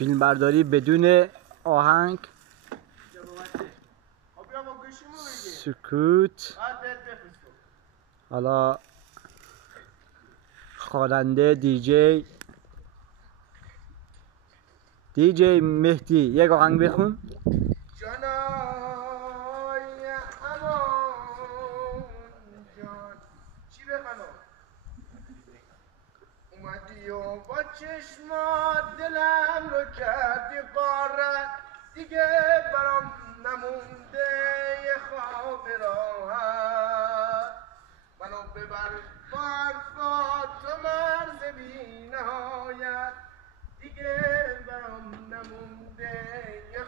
فیلمبرداری بدون آهنگ، سکوت. حالا خواننده دیجی مهدی یک آهنگ بخون. جانای امان جان چی بخوانم؟ اومدی و با چشمات دلم رو کردی غارت، دیگه برام نمونده یه خواب راحت. منو ببر برفات تو مرز بی نهایت، دیگه برام نمونده یه